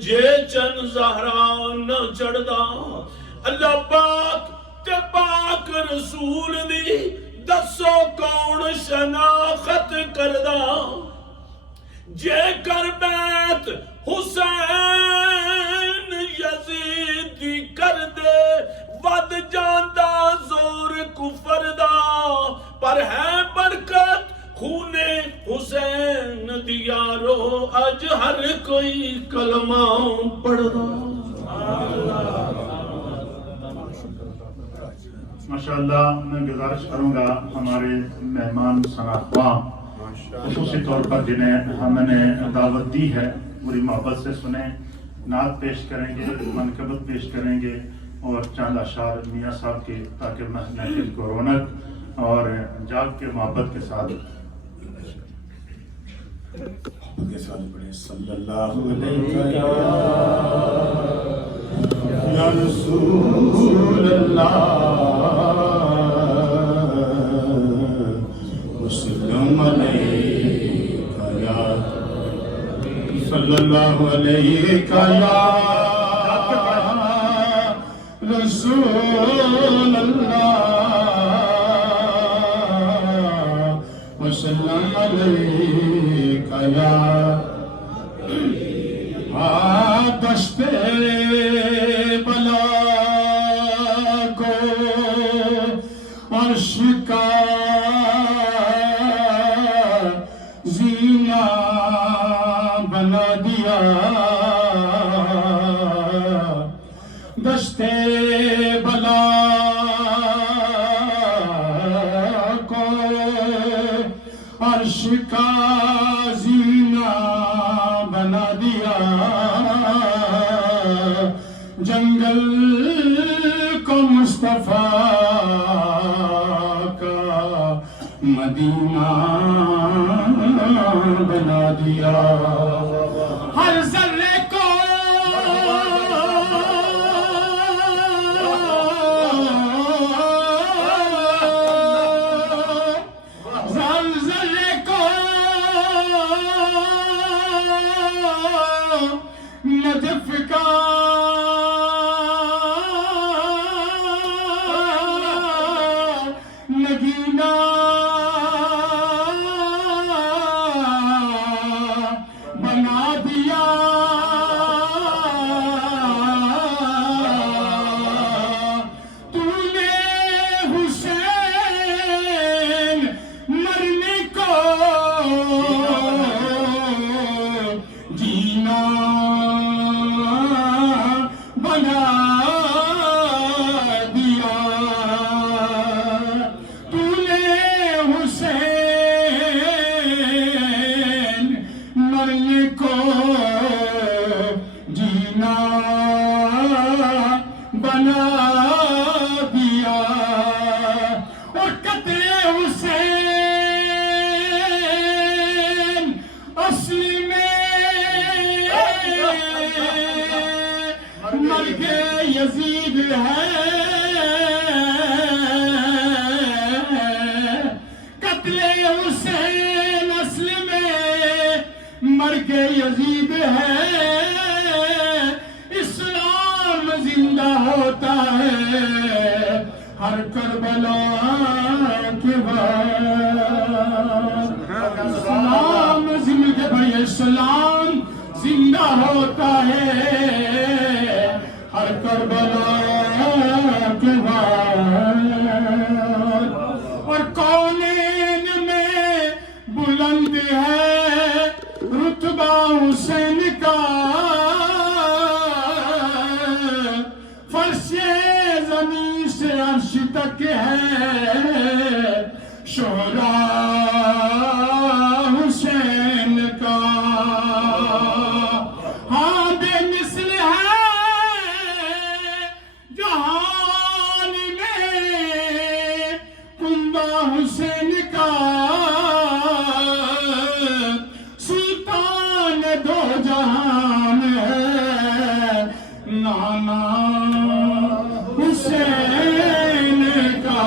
جے چن زہرا نہ چڑھدا اللہ پاک تے پاک رسول دی دسو کون شناخت کردا جے کر بیت حسین یزید دی کر دے ود جاندہ زور کفر دا پر ہے برکت خونے حسین دیارو اج ہر کوئی کلمہ پڑھ دا ماشاءاللہ میں گزارش کروں گا ہمارے مہمان شناخواں خصوصی طور پر جنہیں ہم نے دعوت دی ہے پوری محبت سے سنیں نعت پیش کریں گے منقبت پیش کریں گے اور چند اشعار میاں صاحب کی تاکہ محفل کو رونق اور جاگ کے محبت کے ساتھ پڑھیں صلی اللہ علیہ یا رسول اللہ وسلم علیکہ یا صلی اللہ علیہ یا رسول اللہ وسلم علیکہ یا دشت بلا کو عرش کا زینہ بنا دیا دشت بلا کو عرش کا زینہ بنا دیا جنگل کو مصطفیٰ کا مدینہ بنا دیا ہر ذرے کو نجف کا نگینہ بنا دیا تو نے حسین مرنے کو جینا بنا دیا تو نے حسین مرنے کو جینا بنا دیا اور قتل حسین اصلی میں مرگ یزید ہے قتل حسین اصل میں مرگ یزید ہے اسلام زندہ ہوتا ہے ہر کربلا کے بعد اسلام زندہ بھائی اسلام زندہ ہوتا ہے ہر کربلا کے بعد اور کونین میں بلند ہے رتبہ حسین کا فرش زمین سے عرش تک ہے شہداء حسین کا ہاں بے مثل ہے جہان میں کنبہ حسین کا سلطان دو جہان ہے نانا حسین کا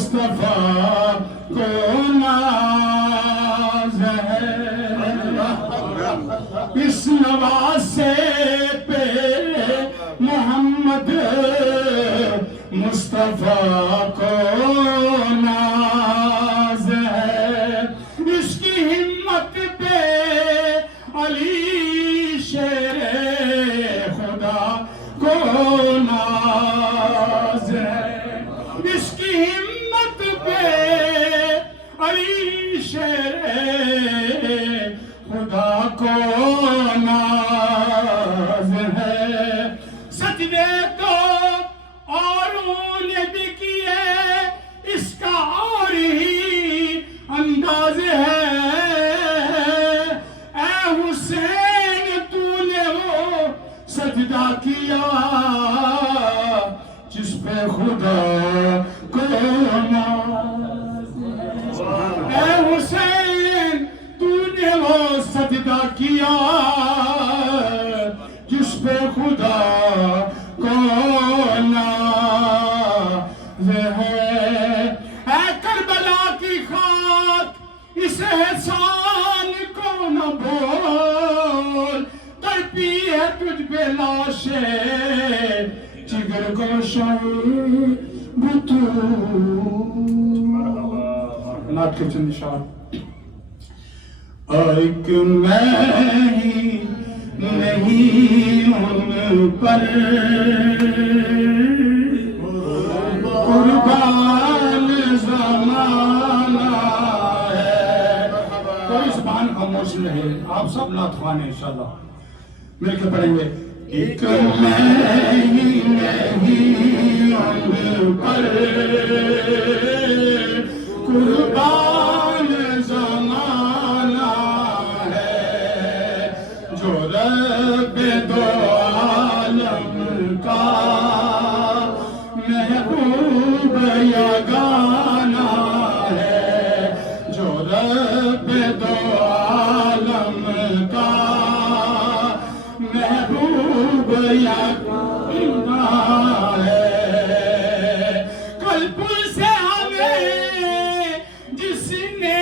مصطفیٰ کو ناز ہے، اس نواسے پہ محمد مصطفیٰ کو ناز ہے، اس کی ہمت پہ علی شیر خدا کو ناز ہے، اس کی ہمت پہ علی شیر خدا کو ناز ہے۔ سجدے تو اوروں نے بھی کیے، اس کا اور ہی انداز ہے، اے حسین تو نے وہ سجدہ کیا جس پہ خدا کو ناز ہے، اے حسین تو نے وہ سجدہ کیا جس پہ خدا کو ناز ہے، اے کربلا کی خاک اس احسان کو نہ بھول، تڑپی ہے تجھ پہ لاشے جگر گوشہ بطول۔ نعت کے چند اشعار۔ ایک میں ہی نہیں ان پر قربان زمانہ ہے، کوئی زبان خاموش رہے، آپ سب نعت خوان ہیں انشاءاللہ، مل کے پڑھیں گے۔ ایک میں ہی نہیں ان پر قربان زمانہ ہے، جو رب دو عالم کا محبوب یگانہ ہے، جو رب دو عالم کا محبوب یگانہ ہے، قلب سے ہمیں جس نے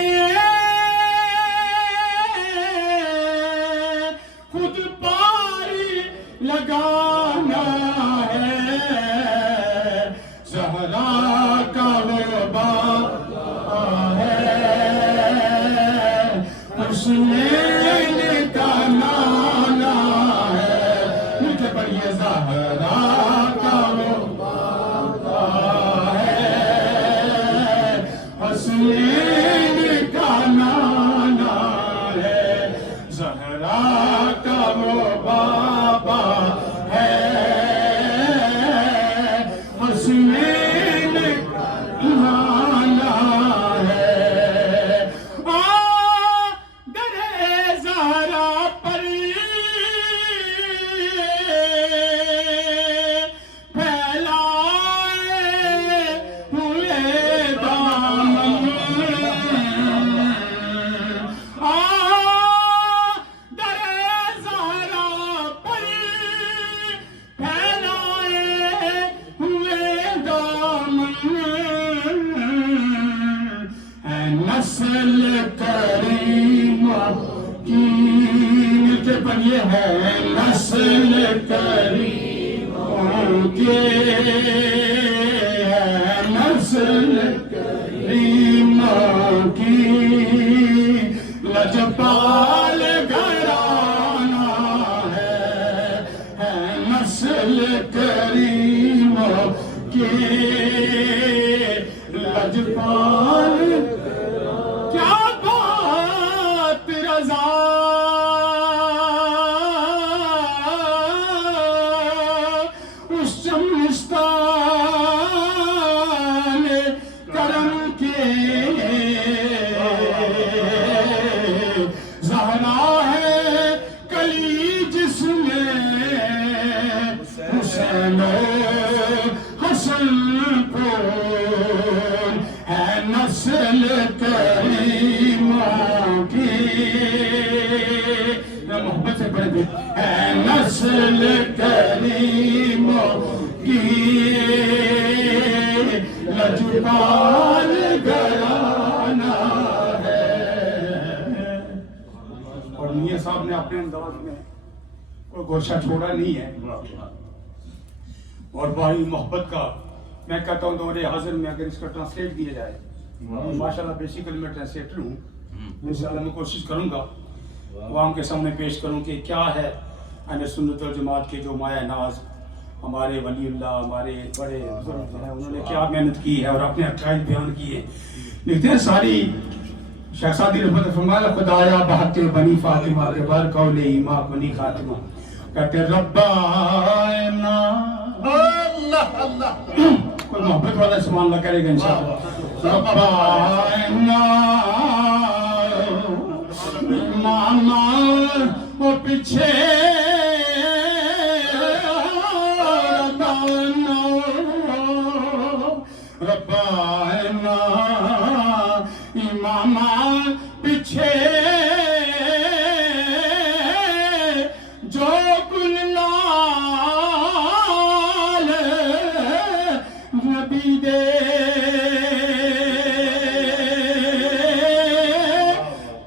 خود پاری لگانا ہے، زہرا کا وہ بابا ہے، حسنین کا نانا ہے، مل کے پڑھیے، زہرا کا وہ بابا ہے، حسنین کا نانا ہے، زہرا کا وہ بابا ہے، حسنین کا نانا ہے۔ در زہرا پر پھیلائے ہوئے دامن، در زہرا پر پھیلائے ہوئے دامن، اے نسل کریمہ کی، مل کے پڑھیے، ہے نسل کریموں کے، ہے نسل کریموں کی، لجپال گھرانہ ہے نسل کریموں کی، لجپال کیا بات رضا اس شمستان کرم کے، زہرا ہے کلی جس میں حسین و حسن پور، ہے نسل کریموں کی، محبت سے پڑھ دے، ہے نسل کریموں کی، لجپال نے اپنے انداز میں کوئی گوشہ چھوڑا نہیں ہے، اور بھائی محبت کا میں کہتا ہوں دور حاضر میں اگر اس کا ٹرانسلیٹ دیا جائے، ماشاءاللہ بیسیکلی میں ٹرانسلیٹر ہوں، انشاءاللہ میں کوشش کروں گا عوام کے سامنے پیش کروں کہ کیا ہے اہل سنت والجماعت کے جو مایہ ناز ہمارے ولی اللہ، ہمارے بڑے بزرگ ہیں، انہوں نے کیا محنت کی ہے اور اپنے عقائد بیان کیے. لکھتے ہیں ساری شیخ سعدی رحمت اللہ فرمایا خدایا بحق بنی فاطمہ کے بر قول ایماں بنی خاتمہ، کہتے ربنا اللہ اللہ کوئی محبت والا سبحان اللہ کرے گا انشاءاللہ. ربنا ماما وہ پیچھے ربنا اماما پیچھے جو گل لال نبی دے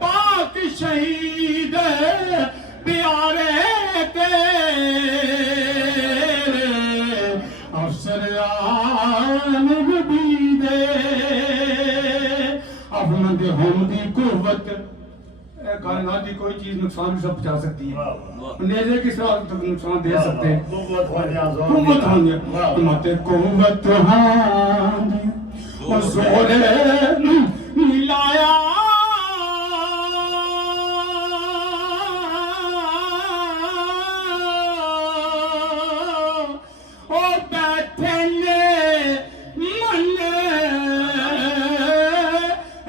پاک شہید پیارے تیرے افسر نبی دے اپنا دے ہم دی قوت کائنات کی کوئی چیز نقصان بھی سب پہنچا سکتی ہے. نیزے کس طرح تک نقصان دے سکتے ہیں؟ قوت ہونی مت قوت ہونی اور زور ملایا اور بیٹھے من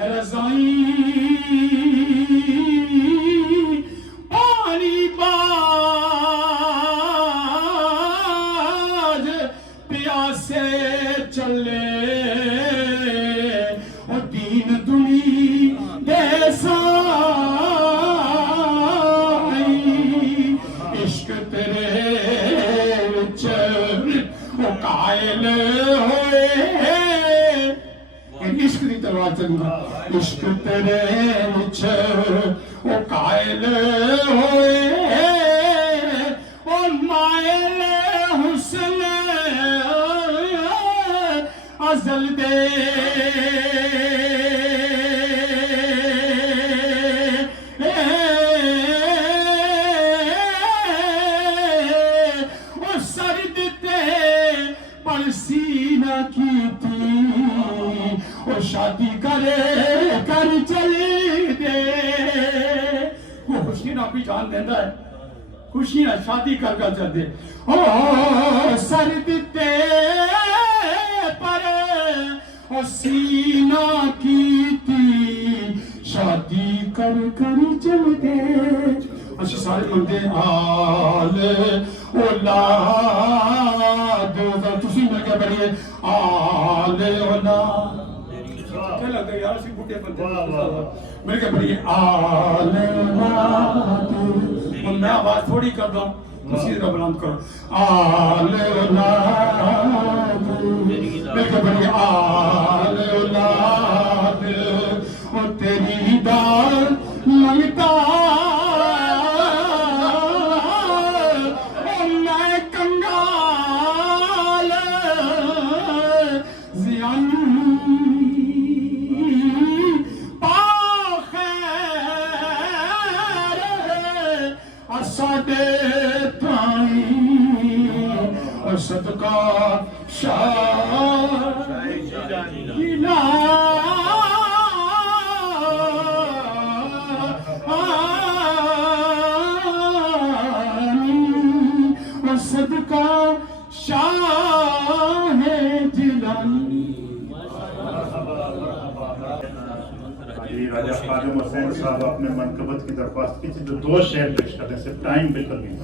رضائی پانی باز پیاسے چلے اور دین دنی جیسا عشق تیرے وچ وہ قائل ہوئے عشق دی تلوار چلوں گا. عشق تیرے وچ وہ قائل ہوئے اور مائل حسن ازل دے اور سرد تے پرسینہ کی تھی اور شادی کرے کر چلی دے. وہ خوشی نہ بھی جان دینا ہے، خوشی نہ شادی کر کر چل دے. او سرد تے پر سینہ کی تھی شادی کر کر چل دے. اچھا سارے منگتے آل اولاد تسی مل کے پڑھیے آل اولاد. کیا لگتا ہے یار اسی بھوٹے بنتے مل کے پڑھیے آل اولاد. اور میں آواز تھوڑی کر دوں اسی طرح بلند کرو آل اولاد. مل کے پڑھیے آل اولاد. اور تیری دار منگتا اور میں کنگال زیان ساڈے تائی اور صدقہ شاہ جیلا اور صدقہ شاہ جیلانی. راجہ خادم حسین صاحب اپنے منقبت کی درخواست کی تھی جو 2 شعر پیش کرتے ہیں. صرف ٹائم بالکل نہیں.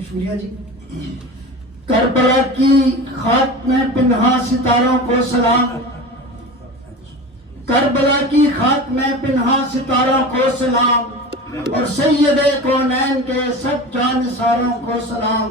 شکریہ جی. کربلا کی خاک میں پنہا ستاروں کو سلام، کربلا کی خاک میں پنہا ستاروں کو سلام، اور سید کونین کے سب جانثاروں کو سلام.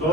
2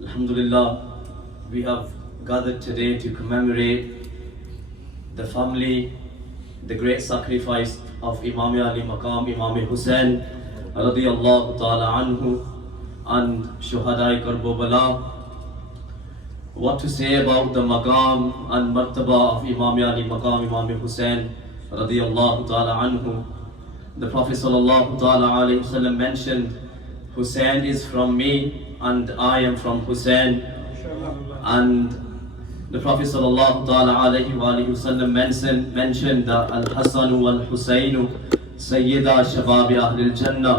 Alhamdulillah, we have gathered today to commemorate the family, the great sacrifice of Imam Ali Maqam, Imam Hussain radiyallahu ta'ala anhu, and Shuhadai Karbala. What to say about the Maqam and Martaba of Imam Ali Maqam, Imam Hussain radiyallahu ta'ala anhu. The Prophet sallallahu ta'ala alayhi wasallam mentioned, Hussain is from me and I am from Hussain. And the Prophet sallallahu ta'ala alayhi wasallam mentioned that Al-Hassanu wal-Husaynu Sayyida Shababi Ahlil Jannah,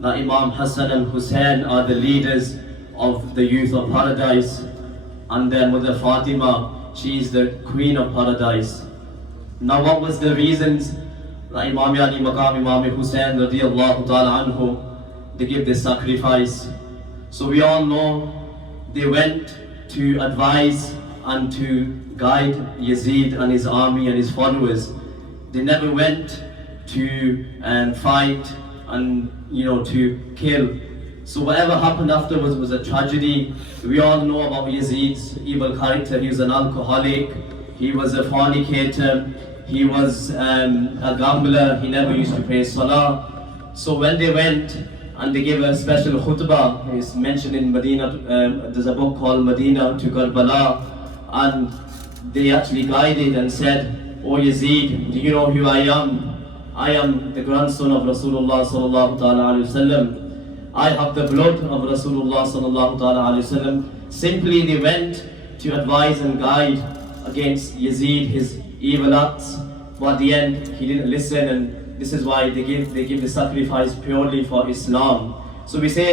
that Imam Hassan and Hussain are the leaders of the youth of paradise, and their mother Fatima, she is the queen of paradise. Now what was the reasons that Imam Ali Maqam, Imam Hussain radiyallahu ta'ala anhu, they give this sacrifice? So we all know they went to advise and to guide Yazid and his army and his followers. They never went to fight and to kill. So whatever happened afterwards was a tragedy. We all know about Yazid's evil character. He was an alcoholic, he was a fornicator, he was a gambler, he never used to pray salah. So when they went and they gave a special khutbah, it's mentioned in Medina, there's a book called Medina to Karbala, and they actually guided and said, "O Yazid, do you know who I am? I am the grandson of Rasulullah sallallahu ta'ala alayhi wasallam. I have the blood of Rasulullah sallallahu ta'ala alayhi wasallam." Simply they went to advise and guide against Yazid, his evil acts, but at the end he didn't listen, and this is why they give the sacrifice purely for Islam. So we say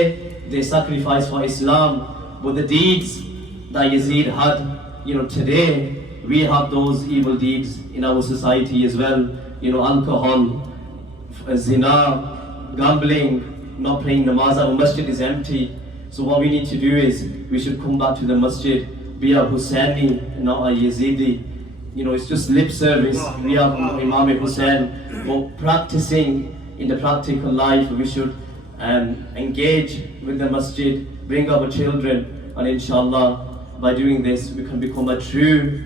they sacrifice for Islam, but the deeds that Yazid had, today we have those evil deeds in our society as well. Alcohol, zina, gambling, not praying namaz. Our masjid is empty. So what we need to do is we should come back to the masjid, be a Hussaini, not a Yazidi. It's just lip service. We have Imam Hussain, but practicing in the practical life, we should engage with the masjid, bring our children, and inshallah, by doing this, we can become a true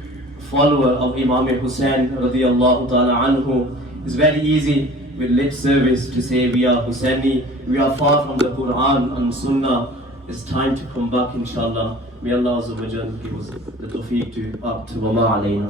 follower of Imam Hussain radiyallahu ta'ala anhu. It's very easy with lip service to say we are Hussaini, we are far from the Quran and Sunnah. It's time to come back, inshallah. May Allah Azza wa Jal give us the tawfiq to act wa ma alayna.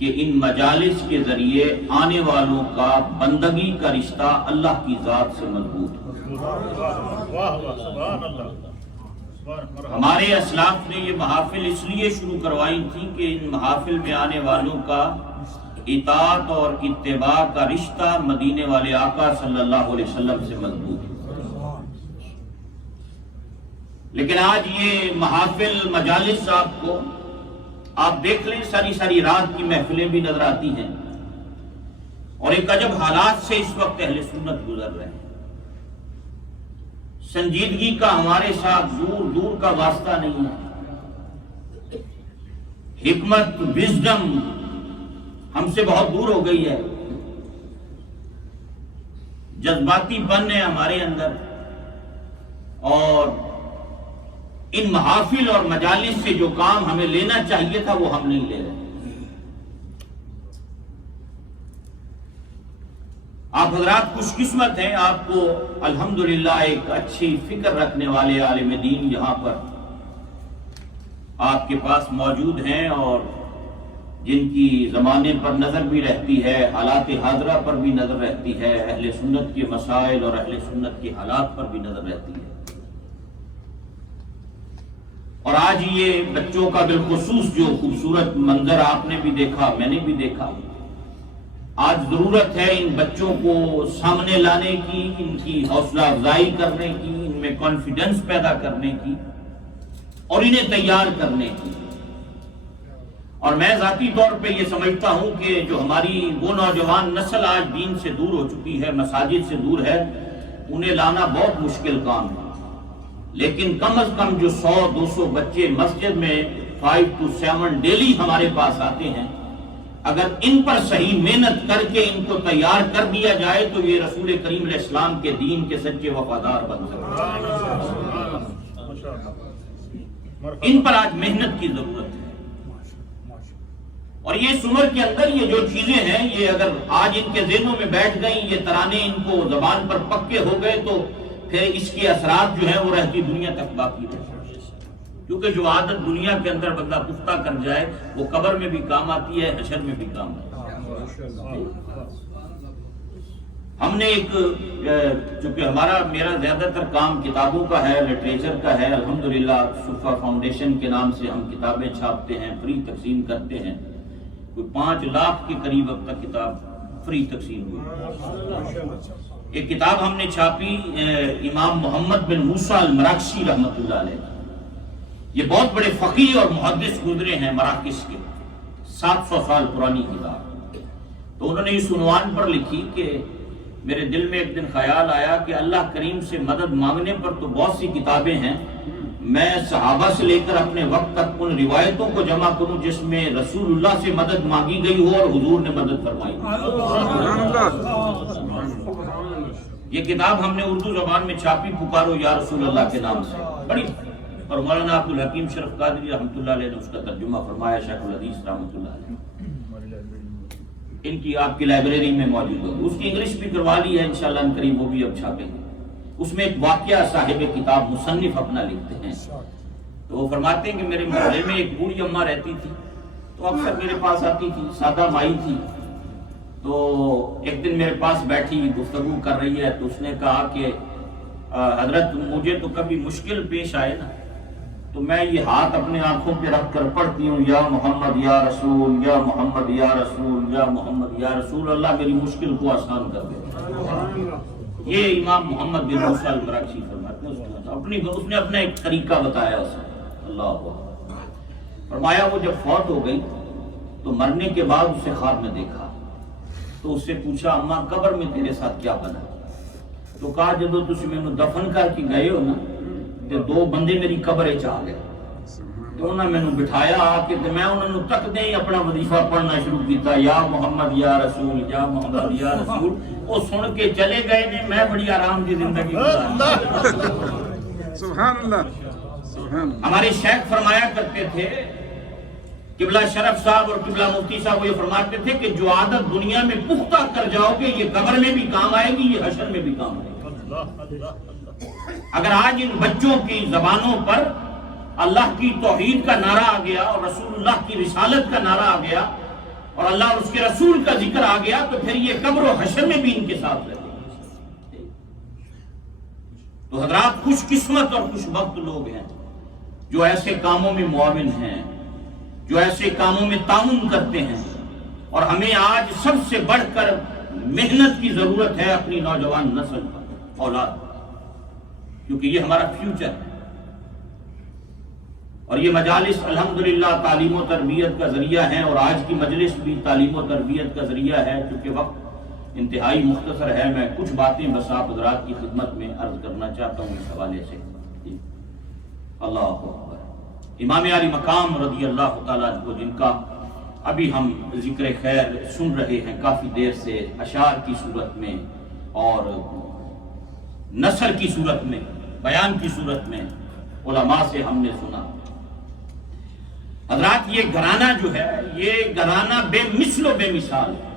کہ ان مجالس کے ذریعے آنے والوں کا بندگی کا رشتہ اللہ کی ذات سے مضبوط ہو۔ ہمارے اسلاف نے یہ محافل اس لیے شروع کروائی تھی کہ ان محافل میں آنے والوں کا اطاعت اور اتباع کا رشتہ مدینے والے آقا صلی اللہ علیہ وسلم سے مضبوط ہو۔ لیکن آج یہ محافل مجالس آپ دیکھ لیں، ساری رات کی محفلیں بھی نظر آتی ہیں، اور ایک عجب حالات سے اس وقت اہل سنت گزر رہے ہیں۔ سنجیدگی کا ہمارے ساتھ دور کا واسطہ نہیں ہے، حکمت وزڈم ہم سے بہت دور ہو گئی ہے، جذباتی پن ہے ہمارے اندر، اور ان محافل اور مجالس سے جو کام ہمیں لینا چاہیے تھا وہ ہم نہیں لے رہے۔ آپ حضرات خوش قسمت ہیں، آپ کو الحمدللہ ایک اچھی فکر رکھنے والے عالم دین یہاں پر آپ کے پاس موجود ہیں، اور جن کی زمانے پر نظر بھی رہتی ہے، حالات حاضرہ پر بھی نظر رہتی ہے، اہل سنت کے مسائل اور اہل سنت کے حالات پر بھی نظر رہتی ہے۔ اور آج یہ بچوں کا بالخصوص جو خوبصورت منظر آپ نے بھی دیکھا، میں نے بھی دیکھا، آج ضرورت ہے ان بچوں کو سامنے لانے کی، ان کی حوصلہ افزائی کرنے کی، ان میں کانفیڈنس پیدا کرنے کی، اور انہیں تیار کرنے کی۔ اور میں ذاتی طور پہ یہ سمجھتا ہوں کہ جو ہماری وہ نوجوان نسل آج دین سے دور ہو چکی ہے، مساجد سے دور ہے، انہیں لانا بہت مشکل کام ہے، لیکن کم از کم جو 100-200 بچے مسجد میں 5 to 7 ڈیلی ہمارے پاس آتے ہیں، اگر ان پر صحیح محنت کر کے ان کو تیار کر دیا جائے تو یہ رسول کریم علیہ السلام کے دین کے سچے وفادار بن سکتے ہیں۔ ان پر آج محنت کی ضرورت ہے، اور یہ عمر کے اندر یہ جو چیزیں ہیں، یہ اگر آج ان کے ذہنوں میں بیٹھ گئیں، یہ ترانے ان کو زبان پر پکے ہو گئے، تو پھر اس کے اثرات جو ہیں وہ رہتی دنیا تک باقی رہتے ہیں، کیونکہ جو عادت دنیا کے اندر بندہ پختہ کر جائے وہ قبر میں بھی کام آتی ہے، حشر میں بھی کام آتی ہے۔ ہم نے ایک، چونکہ میرا زیادہ تر کام کتابوں کا ہے، لٹریچر کا ہے، الحمدللہ صفا فاؤنڈیشن کے نام سے ہم کتابیں چھاپتے ہیں، فری تقسیم کرتے ہیں، کوئی 5 لاکھ کے قریب اب تک کتاب فری تقسیم ہوئی۔ ایک کتاب ہم نے چھاپی امام محمد بن موسیٰ المراکشی رحمۃ اللہ علیہ، یہ بہت بڑے فقیہ اور محدث گزرے ہیں مراکش کے، 700 سال پرانی کتاب۔ تو انہوں نے اس عنوان پر لکھی کہ میرے دل میں ایک دن خیال آیا کہ اللہ کریم سے مدد مانگنے پر تو بہت سی کتابیں ہیں، میں صحابہ سے لے کر اپنے وقت تک ان روایتوں کو جمع کروں جس میں رسول اللہ سے مدد مانگی گئی ہو اور حضور نے مدد فرمائی۔ یہ کتاب ہم نے اردو زبان میں چھاپی، پکارو یا رسول اللہ کے نام سے، بڑی، اور مولانا عبدالحکیم شرف قادری رحمۃ اللہ علیہ نے اس کا ترجمہ فرمایا، شیخ الحدیث رحمۃ اللہ علیہ، ان کی آپ کی لائبریری میں موجود ہوگی، اس کی انگلش بھی کروا لی ہے انشاءاللہ ان قریب، وہ بھی اب چھاپیں گے۔ اس میں ایک واقعہ صاحب کتاب مصنف اپنا لکھتے ہیں، تو وہ فرماتے ہیں کہ میرے محلے میں ایک بوڑھی اماں رہتی تھی، تو اکثر میرے پاس آتی تھی، سادہ مائی تھی، تو ایک دن میرے پاس بیٹھی گفتگو کر رہی ہے، تو اس نے کہا کہ حضرت مجھے تو کبھی مشکل پیش آئے نا تو میں یہ ہاتھ اپنے آنکھوں پہ رکھ کر پڑھتی ہوں، یا محمد یا رسول، یا محمد یا رسول، یا محمد یا رسول، اللہ میری مشکل کو آسان کر دے۔ یہ امام محمد بن موسیٰ المراکشی فرماتے ہیں، اس نے اپنا ایک طریقہ بتایا اسے، اللہ اکبر۔ فرمایا وہ جب فوت ہو گئی تو مرنے کے بعد اسے خواب میں دیکھا، تو اس سے پوچھا اماں قبر میں تیرے ساتھ کیا بنا؟ تو کہا جدو تسی مینوں دفن کر کے گئے ہو نا تے 2 بندے میری قبر وچ آ گئے، تو انہاں مینوں بٹھایا آ کے تے میں انہاں نوں تکدے ہی اپنا وظیفہ پڑھنا شروع کیتا، یا محمد یا رسول، یا محمد یا رسول۔ وہ سن کے چلے گئے نے، میں بڑی آرام کی زندگی گزاری۔ سبحان اللہ، سبحان اللہ۔ ہمارے شیخ فرمایا کرتے تھے، قبلہ شرف صاحب اور قبلہ مفتی صاحب، یہ فرماتے تھے کہ جو عادت دنیا میں پختہ کر جاؤ گے یہ قبر میں بھی کام آئے گی، یہ حشر میں بھی کام آئے گی۔ اگر آج ان بچوں کی زبانوں پر اللہ کی توحید کا نعرہ آ گیا اور رسول اللہ کی رسالت کا نعرہ آ گیا اور اللہ اور اس کے رسول کا ذکر آ گیا تو پھر یہ قبر و حشر میں بھی ان کے ساتھ رہتے ہیں۔ تو حضرات خوش قسمت اور خوش بخت لوگ ہیں جو ایسے کاموں میں معاون ہیں، جو ایسے کاموں میں تعاون کرتے ہیں، اور ہمیں آج سب سے بڑھ کر محنت کی ضرورت ہے اپنی نوجوان نسل پر، اولاد، کیونکہ یہ ہمارا فیوچر ہے۔ اور یہ مجالس الحمدللہ تعلیم و تربیت کا ذریعہ ہیں، اور آج کی مجلس بھی تعلیم و تربیت کا ذریعہ ہے۔ کیونکہ وقت انتہائی مختصر ہے، میں کچھ باتیں بس آپ حضرات کی خدمت میں عرض کرنا چاہتا ہوں اس حوالے سے۔ اللہ اکبر۔ امام علی مقام رضی اللہ تعالیٰ عنہ، جن کا ابھی ہم ذکر خیر سن رہے ہیں کافی دیر سے، اشعار کی صورت میں اور نثر کی صورت میں، بیان کی صورت میں علماء سے ہم نے سنا۔ حضرات یہ گھرانہ جو ہے، یہ گھرانہ بے مثل و بے مثال ہے،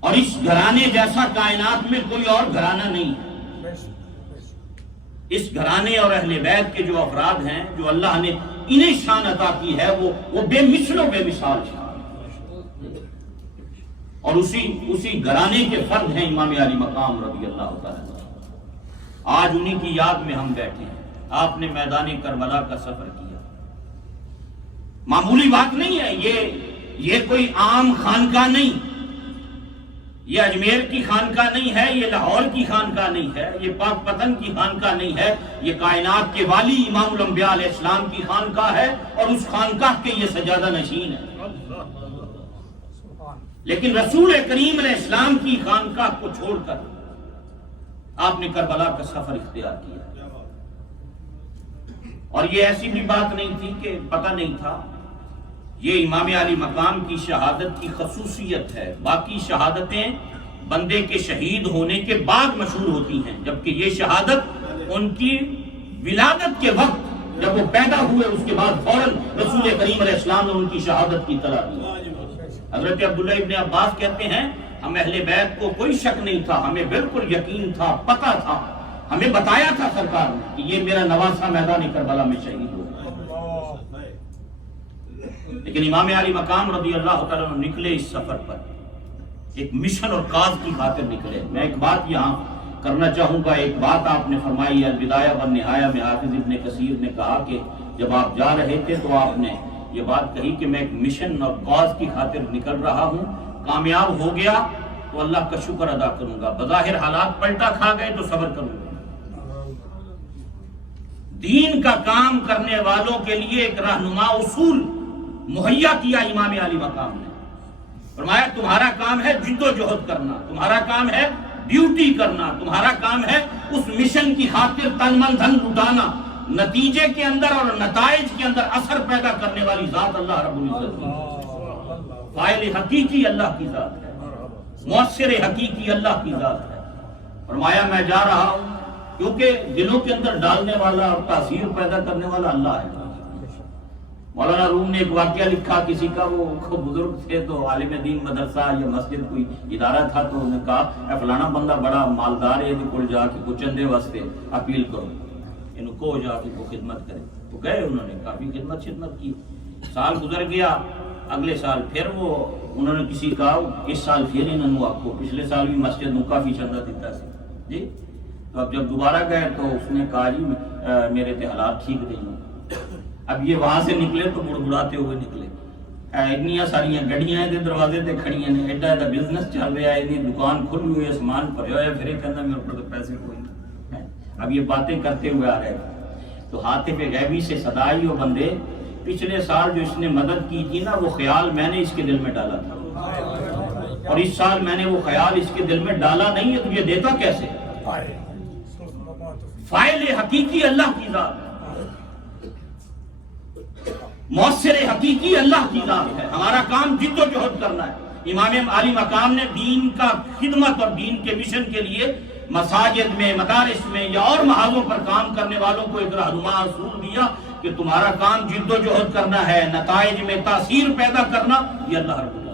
اور اس گھرانے جیسا کائنات میں کوئی اور گھرانہ نہیں ہے۔ اس گھرانے اور اہل بیت کے جو افراد ہیں، جو اللہ نے انہیں شان عطا کی ہے، وہ بے مثل و بے مثال شان، اور اسی گھرانے کے فرد ہیں امام علی مقام رضی اللہ تعالیٰ۔ آج انہی کی یاد میں ہم بیٹھے ہیں۔ آپ نے میدان کربلا کا سفر کیا، معمولی بات نہیں ہے، یہ کوئی عام خانقاہ نہیں، یہ اجمیر کی خانقاہ نہیں ہے، یہ لاہور کی خانقاہ نہیں ہے، یہ پاک پتن کی خانقاہ نہیں ہے، یہ کائنات کے والی امام الانبیاء علیہ السلام کی خانقاہ ہے، اور اس خانقاہ کے یہ سجادہ نشین ہے۔ لیکن رسول کریم علیہ السلام کی خانقاہ کو چھوڑ کر آپ نے کربلا کا سفر اختیار کیا، اور یہ ایسی بھی بات نہیں تھی کہ پتہ نہیں تھا، یہ امام علی مقام کی شہادت کی خصوصیت ہے۔ باقی شہادتیں بندے کے شہید ہونے کے بعد مشہور ہوتی ہیں، جبکہ یہ شہادت ان کی ولادت کے وقت جب وہ پیدا ہوئے اس کے بعد فوراً رسول کریم علیہ السلام نے ان کی شہادت کی اطلاع دی۔ حضرت عبداللہ ابن عباس کہتے ہیں ہم اہل بیت کو کوئی شک نہیں تھا، ہمیں بالکل یقین تھا، پتہ تھا، ہمیں بتایا تھا سرکار نے کہ یہ میرا نواسہ میدان کربلا میں شہید ہو۔ لیکن امام علی مقام رضی اللہ تعالیٰ عنہ نکلے اس سفر پر، ایک مشن اور کاز کی خاطر نکلے۔ میں ایک بات یہاں کرنا چاہوں گا، ایک بات آپ نے فرمائی ہے البدایہ والنہایہ میں، حافظ ابن کثیر نے کہا کہ جب آپ جا رہے تھے تو آپ نے یہ بات کہی کہ میں ایک مشن اور کاز کی خاطر نکل رہا ہوں، کامیاب ہو گیا تو اللہ کا شکر ادا کروں گا، بظاہر حالات پلٹا کھا گئے تو صبر کروں گا۔ دین کا کام کرنے والوں کے لیے ایک رہنما اصول مہیا کیا امام علی مقام نے۔ فرمایا تمہارا کام ہے جد و جہد کرنا، تمہارا کام ہے ڈیوٹی کرنا، تمہارا کام ہے اس مشن کی خاطر تن من دھن لٹانا، نتیجے کے اندر اور نتائج کے اندر اثر پیدا کرنے والی ذات اللہ رب العزت ہے، فاعل حقیقی اللہ کی ذات ہے، مؤثر حقیقی اللہ کی ذات ہے۔ فرمایا میں جا رہا ہوں کیونکہ دلوں کے اندر ڈالنے والا اور تاثیر پیدا کرنے والا اللہ ہے۔ مولانا روم نے ایک واقعہ لکھا کسی کا، وہ بزرگ تھے تو عالم دین مدرسہ یا مسجد کوئی ادارہ تھا، تو انہوں نے کہا اے فلانا بندہ بڑا مالدار ہے، یہ کول جا کے کو چندے واسطے اپیل کرو، انہوں کو جا کے کو خدمت کرے۔ تو گئے، انہوں نے کافی خدمت کی، سال گزر گیا، اگلے سال پھر وہ انہوں نے کسی کہا اس سال پھر انہوں نے آپ کو پچھلے سال بھی مسجد میں کافی چندہ دیتا سی جی۔ تو اب جب دوبارہ گئے تو اس نے کہا جی میرے تے حالات ٹھیک نہیں ہیں۔ اب یہ وہاں سے نکلے تو بڑبڑاتے ہوئے نکلے، اتنی ساری گڈیاں دے دروازے تے کھڑیاں نے، ایڈا ایڈا بزنس چل رہا ہے، یہ دکان کھلی ہوئی ہے، سامان بھرے ہوئے، پھر یہ کہنا میرے کو پیسے کوئی نہیں۔ اب یہ باتیں کرتے ہوئے آ رہے تو حاطب غیبی سے صدا آئی، وہ بندے پچھلے سال جو اس نے مدد کی تھی نا، وہ خیال میں نے اس کے دل میں ڈالا تھا، اور اس سال میں نے وہ خیال اس کے دل میں ڈالا نہیں ہے، تجھے دیتا کیسے؟ فاعل حقیقی اللہ کی ذات، مؤثر حقیقی اللہ کی ذات ہے۔ ہمارا کام جد و جہد کرنا ہے۔ امام علی مقام نے دین کا خدمت اور دین کے مشن کے لیے مساجد میں، مدارس میں یا اور محاذوں پر کام کرنے والوں کو ایک رہنما اصول دیا کہ تمہارا کام جد و جہد کرنا ہے، نتائج میں تاثیر پیدا کرنا، یہ اللہ رب العزت۔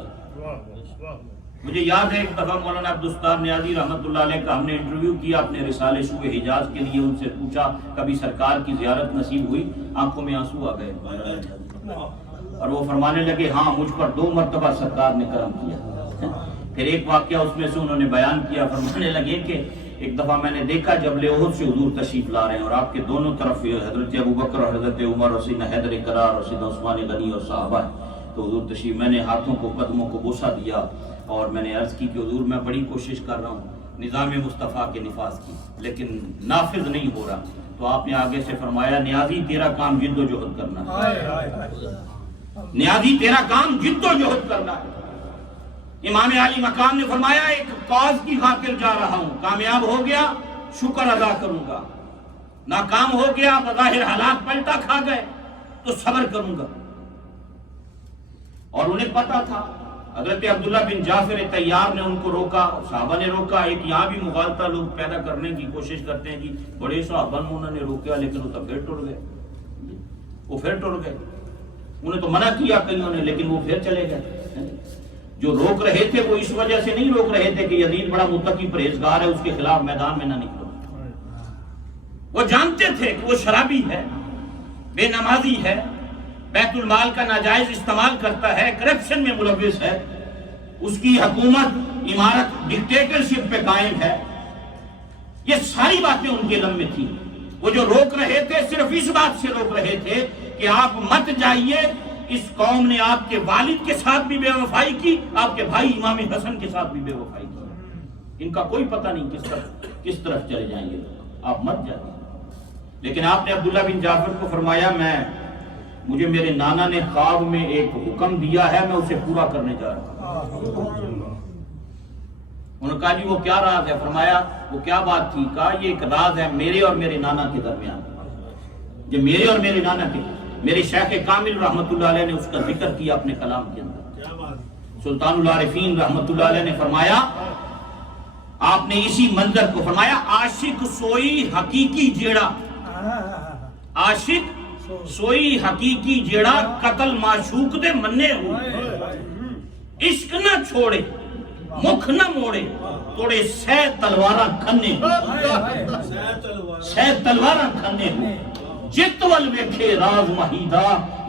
مجھے یاد ہے ایک دفعہ مولانا عبدالستار نیازی رحمۃ اللہ علیہ کا ہم نے انٹرویو کیا اپنے رسالے شوق حجاز کے لیے، ان سے پوچھا کبھی سرکار کی زیارت نصیب ہوئی؟ آنکھوں میں آنسو آ گئے، اور وہ فرمانے لگے ہاں مجھ پر 2 مرتبہ سرکار نے کرم کیا. پھر ایک واقعہ اس میں سے انہوں نے بیان کیا، فرمانے لگے کہ ایک دفعہ میں نے دیکھا جبل احد سے حضور تشریف لا رہے ہیں اور آپ کے دونوں طرف حضرت ابوبکر اور حضرت عمر اور سیدنا حیدر کرار اور سیدنا عثمان غنی اور صحابہ ہیں. تو حضور تشریف، میں نے ہاتھوں کو قدموں کو بوسہ دیا اور میں نے عرض کی کہ حضور میں بڑی کوشش کر رہا ہوں نظام مصطفیٰ کے نفاذ کی، لیکن نافذ نہیں ہو رہا. تو آپ نے آگے سے فرمایا نیازی تیرا کام جد و جہد کرنا ہے، نیازی تیرا کام جد و جہد کرنا ہے. امام علی مقام نے فرمایا ایک کاز کی خاطر جا رہا ہوں، کامیاب ہو گیا شکر ادا کروں گا، ناکام ہو گیا بظاہر حالات پلٹا کھا گئے تو صبر کروں گا. اور انہیں پتا تھا. حضرت عبداللہ بن جعفر طیار نے ان کو روکا، صحابہ نے روکا. ایک یہاں بھی مغالطہ لوگ پیدا کرنے کی کوشش کرتے ہیں کہ بڑے صحابہ انہوں نے روکا لیکن وہ تو پھر ٹوٹ گئے، وہ پھر ٹوٹ گئے. انہیں تو منع کیا کئیوں نے لیکن وہ پھر چلے گئے. جو روک رہے تھے وہ اس وجہ سے نہیں روک رہے تھے کہ یزید بڑا متقی پرہیزگار ہے، اس کے خلاف میدان میں نہ نکلو. وہ جانتے تھے کہ وہ شرابی ہے، بے نمازی ہے، بیت المال کا ناجائز استعمال کرتا ہے، کرپشن میں ملوث ہے، اس کی حکومت امارت ڈکٹیٹرشپ پہ قائم ہے. یہ ساری باتیں ان کے علم میں تھی. وہ جو روک رہے تھے صرف اس بات سے روک رہے تھے کہ آپ مت جائیے، اس قوم نے آپ کے والد کے ساتھ بھی بے وفائی کی، آپ کے بھائی امام حسن کے ساتھ بھی بے وفائی کی. ان کا کوئی پتہ نہیں کس طرف چلے جائیں گے، آپ مت جائیے. لیکن آپ نے عبداللہ بن جعفر کو فرمایا مجھے میرے نانا نے خواب میں ایک حکم دیا ہے، میں اسے پورا کرنے جا رہا ہوں. انہوں نے کہا جی وہ کیا راز ہے؟ فرمایا وہ کیا بات تھی؟ کہا یہ ایک راز ہے میرے اور میرے نانا کے درمیان. یہ میرے اور میرے نانا کے، میرے شیخ کامل رحمت اللہ علیہ نے اس کا ذکر کیا اپنے کلام کے اندر. سلطان العارفین رحمت اللہ علیہ نے فرمایا، آپ نے اسی منظر کو فرمایا، عاشق سوئی حقیقی جیڑا، عاشق سوئی حقیقی جیڑا قتل معشوق دے مننے ہو. عشق نہ چھوڑے مکھ نہ موڑے توڑے سہ تلواراں کھنے ہو، سہ تلواراں کھنے ہو. جت ول ویکھے راز مہیدہ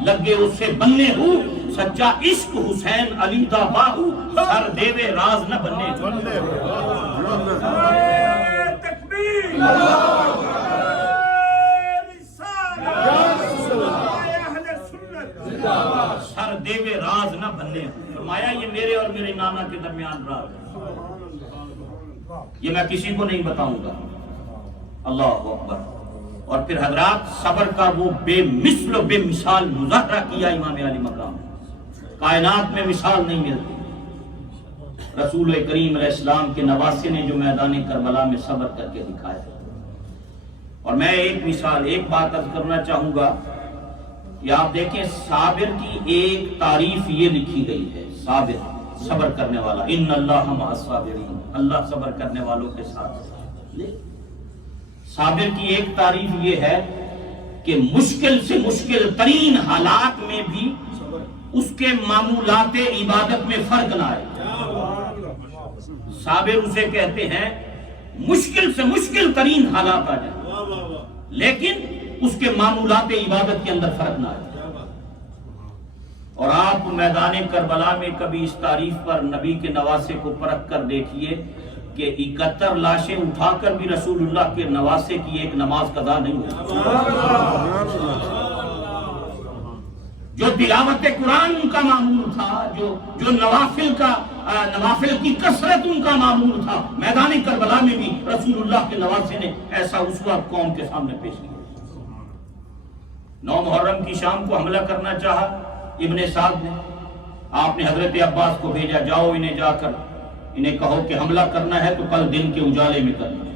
لگے اسے بننے ہو. سچا عشق حسین علی دا باہو سر دیوے راز نہ بننے ہو. سر دیوے راز نہ بننے ہو. فرمایا یہ میرے اور میرے نانا کے درمیان راز ہے، یہ میں کسی کو نہیں بتاؤں گا. اللہ اکبر. اور پھر حضرات صبر کا وہ بے مثل و بے مثال مظاہرہ کیا امام علی مقام. کائنات میں مثال نہیں ملتی. رسول کریم علیہ السلام کے نواسے نے جو میدان کربلا میں صبر کر کے دکھایا. اور میں ایک مثال، ایک بات عرض کرنا چاہوں گا کہ آپ دیکھیں صابر کی ایک تعریف یہ لکھی گئی ہے، صابر صبر کرنے والا، ان اللہ مع الصابرین، اللہ صبر کرنے والوں کے ساتھ. صابر کی ایک تعریف یہ ہے کہ مشکل سے مشکل ترین حالات میں بھی اس کے معمولات عبادت میں فرق نہ آئے. صابر اسے کہتے ہیں مشکل سے مشکل ترین حالات آ جائیں لیکن اس کے معمولات عبادت کے اندر فرق نہ آئے. اور آپ میدان کربلا میں کبھی اس تعریف پر نبی کے نواسے کو پرکھ کر دیکھیے کہ 71 لاشیں اٹھا کر بھی رسول اللہ کے نواسے کی ایک نماز قضا نہیں ہوئی. جو تلاوت قرآن ان کا معمول تھا، جو نوافل کی کثرت ان کا معمول تھا، میدان کربلا میں بھی رسول اللہ کے نواسے نے ایسا اسوہ قوم کے سامنے پیش کیا. 9 محرم کی شام کو حملہ کرنا چاہا ابن سعد نے. آپ نے حضرت عباس کو بھیجا، جاؤ انہیں جا کر انہیں کہو کہ حملہ کرنا ہے تو کل دن کے اجالے میں کرنا ہے،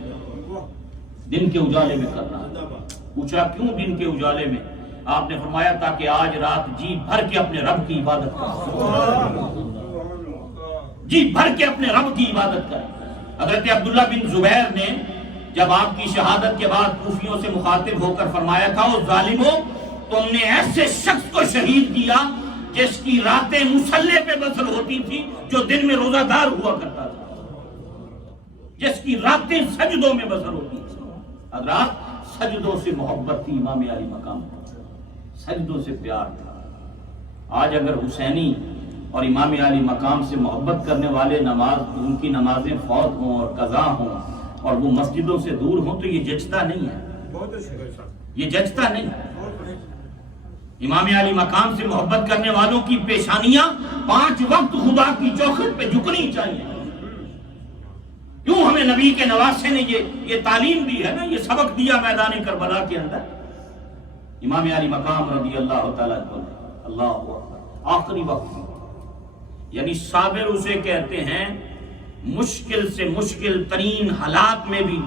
دن کے اجالے میں کرنا ہے. پوچھا کیوں دن کے اجالے میں؟ آپ نے فرمایا تاکہ آج رات جی بھر کے اپنے رب کی عبادت کریں، جی بھر کے اپنے رب کی عبادت کریں. حضرت عبداللہ بن زبیر نے جب آپ کی شہادت کے بعد کوفیوں سے مخاطب ہو کر فرمایا تھا، او ظالمو تم نے ایسے شخص کو شہید کیا جس کی راتیں مصلے پہ بسر ہوتی تھی، جو دن میں روزہ دار ہوا کرتا تھا، جس کی راتیں سجدوں میں بسر ہوتی تھی. حضرات سجدوں سے محبت تھی امام علی مقام، سجدوں سے پیار تھا. آج اگر حسینی اور امام علی مقام سے محبت کرنے والے ان کی نمازیں فوت ہوں اور قضا ہوں اور وہ مسجدوں سے دور ہوں تو یہ جچتا نہیں ہے، یہ جچتا نہیں۔ امام علی مقام سے محبت کرنے والوں کی پیشانیاں 5 وقت خدا کی چوکھٹ پہ جھکنی چاہیے۔ کیوں ہمیں نبی کے نواسے نے یہ تعلیم دی ہے نا، یہ سبق دیا میدان کربلا کے اندر۔ امام علی مقام رضی اللہ تعالیٰ عنہ، اللہ اکبر، آخری وقت میں، یعنی صابر اسے کہتے ہیں مشکل سے مشکل ترین حالات میں بھی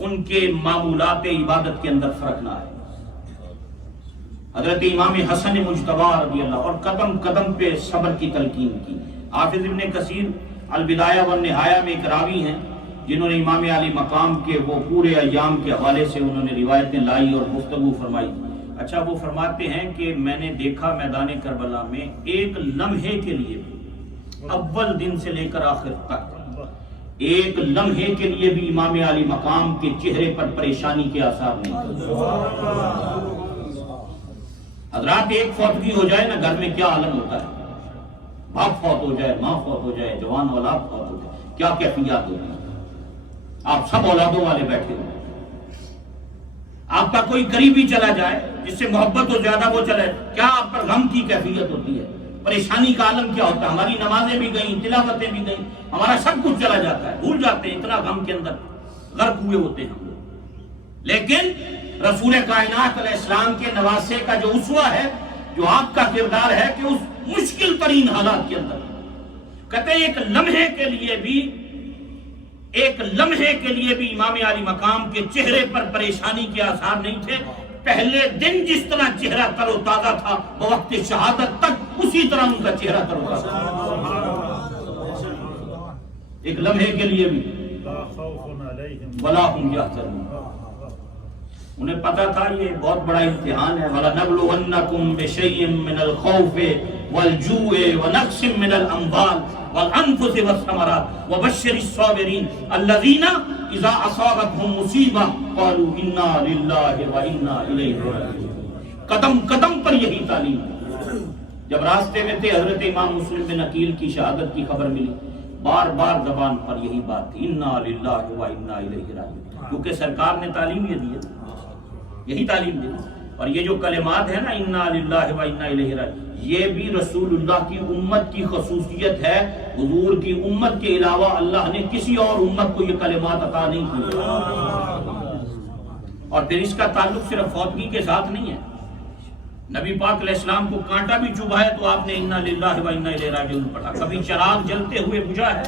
ان کے معمولات عبادت کے اندر فرق نہ آئے۔ حضرت امام حسن مجتبی رضی اللہ، اور قدم قدم پہ صبر کی تلقین کی۔ حافظ ابن کثیر البدایہ والنہایہ میں ایک راوی ہیں جنہوں نے امام علی مقام کے وہ پورے ایام کے حوالے سے انہوں نے روایتیں لائی اور گفتگو فرمائی۔ اچھا، وہ فرماتے ہیں کہ میں نے دیکھا میدان کربلا میں ایک لمحے کے لیے بھی، اول دن سے لے کر آخر تک، ایک لمحے کے لیے بھی امام علی مقام کے چہرے پر پریشانی کے آثار نہیں تھے۔ حضرات، ایک فوتگی ہو جائے نا گھر میں کیا عالم ہوتا ہے، باپ فوت ہو جائے، ماں فوت ہو جائے، جوان اولاد فوت ہو جائے، کیا کیفیات ہوتی ہیں۔ آپ سب اولادوں والے بیٹھے ہوئے، آپ کا کوئی قریبی چلا جائے جس سے محبت ہو زیادہ وہ چلے، کیا آپ پر غم کی کیفیت ہوتی ہے، پریشانی کا عالم کیا ہوتا ہے۔ ہماری نمازیں بھی گئیں، تلاوتیں بھی گئیں، ہمارا سب کچھ چلا جاتا ہے، بھول جاتے ہیں، اتنا غم کے اندر غرق ہوئے ہوتے ہیں ہم لوگ۔ لیکن رسول کائنات علیہ السلام کے نواسے کا جو اسوہ ہے، جو آپ کا کردار ہے کہ اس مشکل ترین حالات کے اندر کہتے ہیں ایک لمحے کے لیے بھی امام علی مقام کے چہرے پر پریشانی کے آثار نہیں تھے۔ پہلے دن جس طرح چہرہ تر و تازہ تھا، بوقت شہادت تک اسی طرح ان کا چہرہ تر و تازہ تھا۔ ایک لمحے کے لیے بھی ولا هم يحزنون، انہیں پتا تھا یہ بہت بڑا امتحان ہے۔ وَلَنَبْلُوَنَّكُمْ بِشَيْءٍ مِّنَ الْخَوْفِ وَالْجُوعِ وَنَقْصٍ مِّنَ الْأَمْوَالِ وَالْأَنفُسِ وَالثَّمَرَاتِ وَبَشِّرِ الصَّابِرِينَ الَّذِينَ إِذَا أَصَابَتْهُمْ مُصِيبَةٌ قَالُوا إِنَّا لِلَّهِ وَإِنَّا إِلَيْهِ رَاجِعُونَ۔ قدم قدم پر یہی تعلیم۔ جب راستے میں تھے، حضرت امام مسلم بن عقیل کی شہادت کی خبر ملی، بار بار زبان پر یہی بات تھی، اِنَّا لِلَّهِ وَإِنَّا إِلَيْهِ رَاجِعُونَ، کیونکہ سرکار نے تعلیم یہ دی ہے، یہی تعلیم دی۔ اور یہ جو کلمات ہے نا، اِنَّا لِلَّهِ وَإِنَّا إِلَيْهِ رَاجِعُونَ، یہ بھی رسول اللہ کی امت کی خصوصیت ہے۔ حضور کی امت کے علاوہ اللہ نے کسی اور امت کو یہ کلمات عطا نہیں کی۔ اور پھر اس کا تعلق صرف فوتگی کے ساتھ نہیں ہے۔ نبی پاک علیہ السلام کو کانٹا بھی چبھا ہے تو آپ نے اِنَّا لِلَّهِ وَإِنَّا إِلَيْهِ رَاجِعُونَ پڑھا، کبھی چراغ جلتے ہوئے بجھا ہے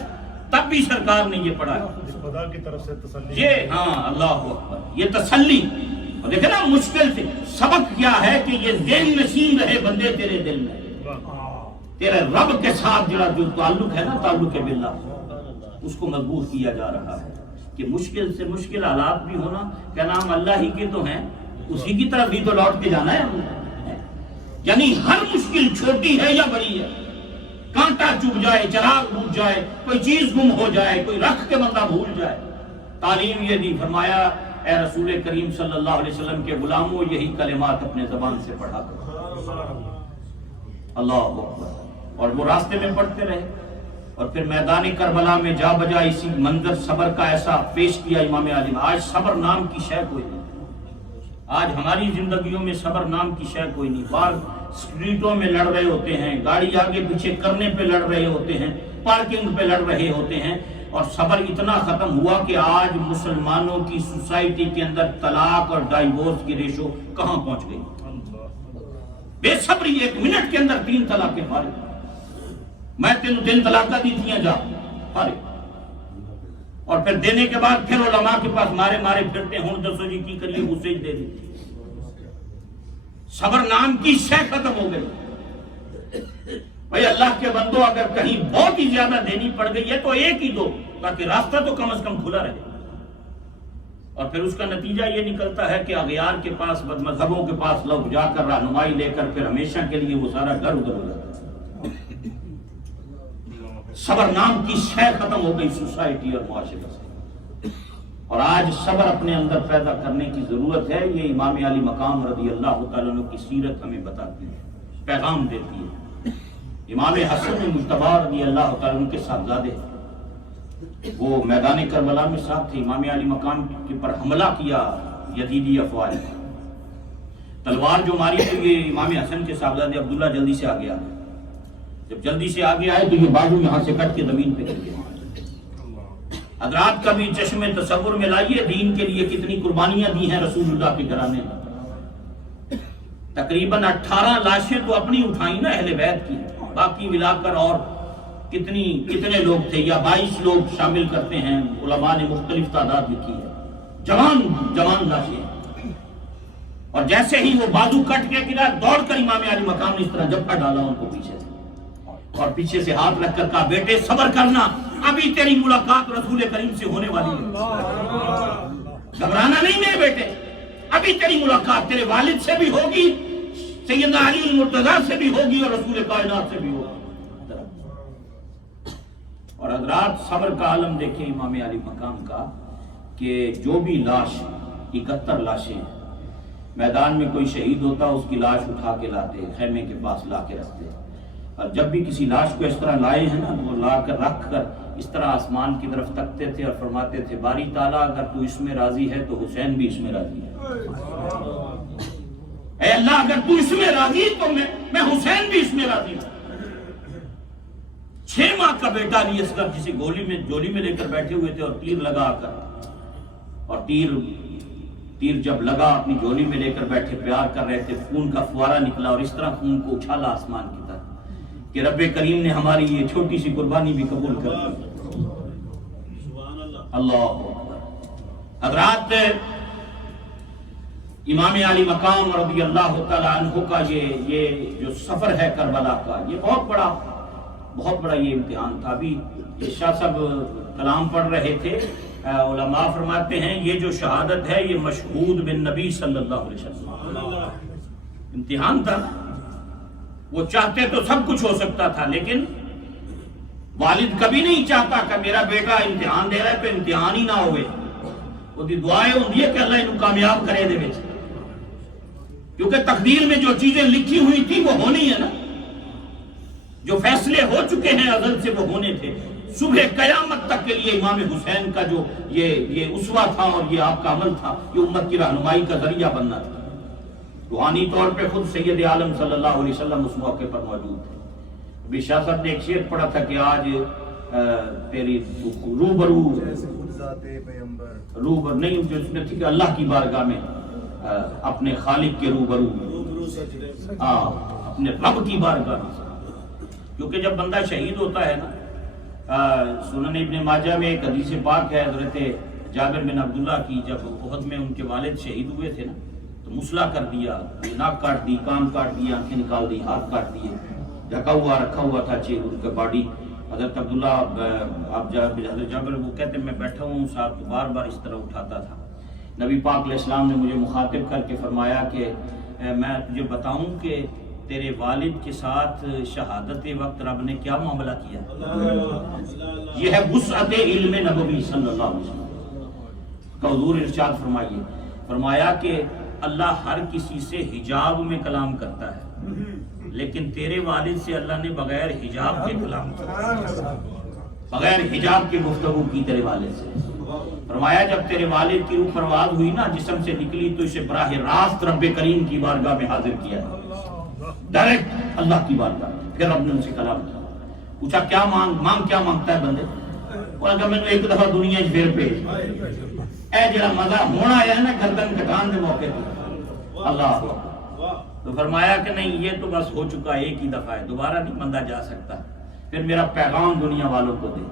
تب بھی سرکار نے یہ پڑھا ہے۔ خدا کی طرف سے تسلی، یہ ہاں، اللہ اکبر، یہ تسلی۔ اور دیکھیں نا، مشکل سے سبق کیا ہے کہ یہ ذہن نشین رہے بندے تیرے دل میں، تیرے رب کے ساتھ جو تعلق ہے نا، تعلق باللہ، اس کو مضبوط کیا جا رہا ہے کہ مشکل سے مشکل حالات بھی ہونا، کیا نام اللہ ہی کے تو ہیں، اسی کی طرف بھی تو لوٹ کے جانا ہے۔ یعنی ہر مشکل چھوٹی ہے یا بڑی ہے، کانٹا چبھ جائے، چراغ بجھ جائے، کوئی چیز گم ہو جائے، کوئی رکھ کے بندہ بھول جائے، تعلیم یہ دی، فرمایا اے رسول کریم صلی اللہ علیہ وسلم کے غلاموں، یہی کلمات اپنے زبان سے پڑھا کرو۔ اللہ اکبر۔ اور وہ راستے میں پڑھتے رہے، اور پھر میدان کربلا میں جا بجا اسی منظر صبر کا ایسا پیش کیا امام علی۔ آج صبر نام کی شے کوئی نہیں، آج ہماری زندگیوں میں صبر نام کی شے کوئی نہیں۔ بعض سٹریٹوں میں لڑ رہے ہوتے ہیں، گاڑی آگے پیچھے کرنے پہ لڑ رہے ہوتے ہیں، پارکنگ پہ لڑ رہے ہوتے ہیں، اور صبر اتنا ختم ہوا کہ آج مسلمانوں کی سوسائٹی کے اندر طلاق اور ڈائیورس کی ریشو کہاں پہنچ گئی۔ بے صبری، 1 منٹ کے اندر 3 طلاقیں فارغ، میں تینوں 3 طلاقیں دی تھیں، جا فارغ۔ اور پھر دینے کے بعد پھر علماء کے پاس مارے پھرتے ہیں، ہوں دسو جی کی کریے، اسے دے دی۔ صبر نام کی شے ختم ہو گئی۔ بھائی اللہ کے بندو، اگر کہیں بہت ہی زیادہ دینی پڑ گئی ہے تو ایک ہی دو، تاکہ راستہ تو کم از کم کھلا رہے۔ اور پھر اس کا نتیجہ یہ نکلتا ہے کہ اغیار کے پاس، بد مذہبوں کے پاس لوگ جا کر رہنمائی لے کر پھر ہمیشہ کے لیے وہ سارا گھر ادھر ہو جاتا ہے۔ صبر نام کی شے ختم ہو گئی سوسائٹی اور معاشرے سے، اور آج صبر اپنے اندر پیدا کرنے کی ضرورت ہے۔ یہ امام علی مقام رضی اللہ تعالیٰ عنہ کی سیرت ہمیں بتاتی ہے۔ پیغام دیتی ہے۔ امام حسن مجتبی رضی اللہ تعالیٰ عنہ کے صاحبزادے وہ میدان کربلا میں ساتھ تھے، امام علی مقام کے پر حملہ کیا یزیدی افواج، تلوار جو ماری تو یہ امام حسن کے صاحبزادے عبداللہ جلدی سے آگے آئے، جب جلدی سے آگے آئے تو یہ بازو یہاں سے کٹ کے زمین پہ گر گئے۔ حضرات کبھی چشم تصور میں لائیے دین کے لیے کتنی قربانیاں دی ہیں رسول اللہ کے گھرانے نے۔ تقریباً 18 لاشیں تو اپنی اٹھائیں نا اہل بیت کی، باقی ملا کر اور کتنے لوگ تھے، یا 22 لوگ شامل کرتے ہیں، علماء نے مختلف تعداد لکھی ہے، جوان لاشیں۔ اور جیسے ہی وہ بازو کٹ کے گرا، دوڑ کر امام علی مقام نے اس طرح جھپٹا ڈالا ان کو پیچھے سے، اور پیچھے سے ہاتھ رکھ کر کہا بیٹے صبر کرنا، ابھی تیری ملاقات رسول کریم سے ہونے والی ہے، گھبرانا نہیں میرے بیٹے، ابھی تیری ملاقات تیرے والد سے بھی ہوگی، سیدنا علی المرتضیٰ سے بھی ہوگی، اور رسول کائنات سے بھی ہوگی۔ اور حضرات صبر کا عالم دیکھیں امام علی مقام کا، کہ جو بھی لاش 71 لاشیں ہیں، میدان میں کوئی شہید ہوتا اس کی لاش اٹھا کے لاتے، خیمے کے پاس لا کے رکھتے، اور جب بھی کسی لاش کو اس طرح لائے ہیں نا، وہ لا کر رکھ کر اس طرح آسمان کی طرف تکتے تھے اور فرماتے تھے باری تعالیٰ اگر تو اس میں راضی ہے تو حسین بھی اس میں راضی ہے، اے اللہ اگر تو اس میں راضی تو میں حسین بھی اس میں راضی ہوں۔ 6 ماہ کا بیٹا علی اصغر جسے جولی میں لے کر بیٹھے ہوئے تھے، اور تیر لگا کر، اور تیر جب لگا اپنی جولی میں لے کر بیٹھے پیار کر رہے تھے، خون کا فوارہ نکلا اور اس طرح خون کو اچھالا آسمان کی طرف کہ رب کریم نے ہماری یہ چھوٹی سی قربانی بھی قبول کر لی۔ اللہ حضرات امام علی مقام رضی اللہ تعالی عنہ کا یہ جو سفر ہے کربلا کا، یہ بہت بڑا یہ امتحان تھا۔ ابھی شاہ صاحب کلام پڑھ رہے تھے، علماء فرماتے ہیں یہ جو شہادت ہے یہ مشہود بن نبی صلی اللہ علیہ وسلم، امتحان تھا۔ وہ چاہتے تو سب کچھ ہو سکتا تھا، لیکن والد کبھی نہیں چاہتا کہ میرا بیٹا امتحان دے رہا ہے تو امتحان ہی نہ ہوئے، وہ دی دعائیں ہوندی ہے کہ اللہ انہوں کامیاب کرے دے وچ، کیونکہ تقدیر میں جو چیزیں لکھی ہوئی تھی وہ ہونی ہے نا، جو فیصلے ہو چکے ہیں ازل سے وہ ہونے تھے۔ صبح قیامت تک کے لیے امام حسین کا جو یہ اسوہ تھا اور یہ آپ کا عمل تھا، یہ امت کی رہنمائی کا ذریعہ بننا تھا۔ روحانی طور پہ خود سید عالم صلی اللہ علیہ وسلم اس موقع پر موجود تھے۔ ابھی شاہ صاحب نے ایک شعر پڑھا تھا کہ آج تیری روبرو نہیں، جو اس میں تھی کہ اللہ کی بارگاہ میں اپنے خالق کے روبرو، اپنے رب کی بارگاہ میں، کیونکہ جب بندہ شہید ہوتا ہے نا، سنن ابن ماجہ میں ایک حدیث پاک ہے حضرت جابر بن عبداللہ کی، جب احد میں ان کے والد شہید ہوئے تھے نا تو مسلح کر دیا، ناک کاٹ دی، کان کاٹ دی، آنکھیں نکال دی، ہاتھ کاٹ دیے، ڈھکا ہوا رکھا ہوا تھا چیز ان کا باڈی۔ حضرت عبداللہ حضرت جابر وہ کہتے ہیں میں بیٹھا ہوں ساتھ تو بار بار اس طرح اٹھاتا تھا۔ نبی پاک علیہ السلام نے مجھے مخاطب کر کے فرمایا کہ میں تجھے بتاؤں کہ تیرے والد کے ساتھ شہادت وقت رب نے کیا معاملہ کیا۔ یہ ہے وسعت علم نبوی صلی اللہ علیہ وسلم کا حضور ارشاد فرمایا کہ اللہ ہر کسی سے حجاب میں کلام کرتا ہے، لیکن تیرے والد سے اللہ نے بغیر حجاب کے کلام کیا، بغیر حجاب کے گفتگو کی تیرے والد سے۔ فرمایا جب تیرے والد کی روح پرواز ہوئی نا، جسم سے نکلی تو اسے براہ راست رب کریم کی بارگاہ میں حاضر کیا، ڈائریکٹ اللہ کی بارگاہ۔ پھر رب نے ان سے کلام کیا، پوچھا کیا مانگ کیا مانگتا ہے بندے؟ انہوں نے کہا میں نے ایک دفعہ دنیا پھر بھیج، اے جڑا مزہ ہونا آیا ہے نا گردن کٹان دے موقع پہ، اللہ تو فرمایا کہ نہیں یہ تو بس ہو چکا، ایک ہی دفعہ ہے، دوبارہ نہیں بندہ جا سکتا، پھر میرا پیغام دنیا والوں کو دے۔